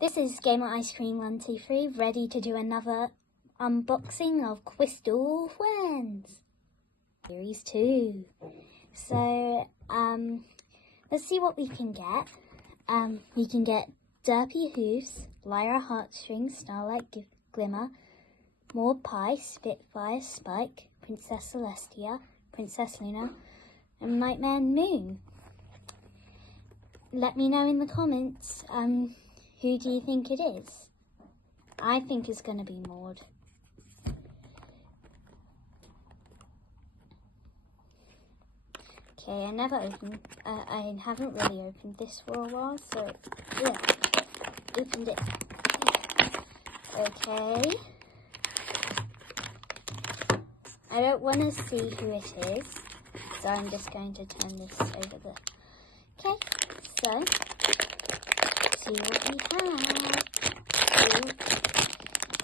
This is Gamer Ice Cream 123, ready to do another unboxing of Kwistal Fwenz Series 2. So, let's see what we can get. We can get Derpy Hooves, Lyra Heartstrings, Starlight Glimmer, More Pie, Spitfire, Spike, Princess Celestia, Princess Luna, and Nightmare Moon. Let me know in the comments, who do you think it is? I think it's going to be Maud. Okay, I haven't really opened this for a while, so yeah, opened it. Okay. I don't want to see who it is, so I'm just going to turn this over the... Okay, so, see what we have.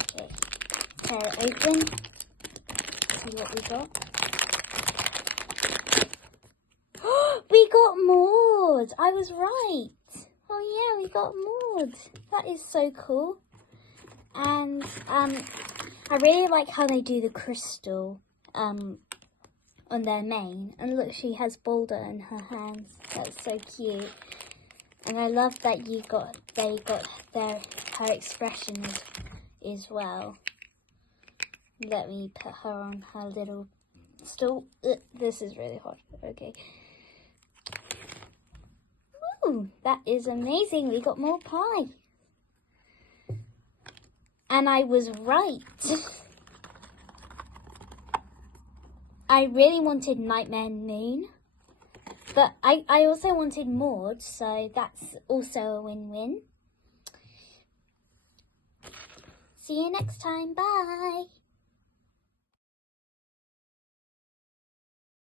Okay, tear it open, see what we got. We got Maud! I was right! Oh yeah, we got Maud! That is so cool. And I really like how they do the crystal on their mane. And look, she has Boulder in her hands. That's so cute. And I love that they got her expression as well. Let me put her on her little stool. This is really hot. Okay. Ooh, that is amazing. We got more pie. And I was right. I really wanted Nightmare Moon. But I also wanted Maud, so that's also a win-win. See you next time. Bye.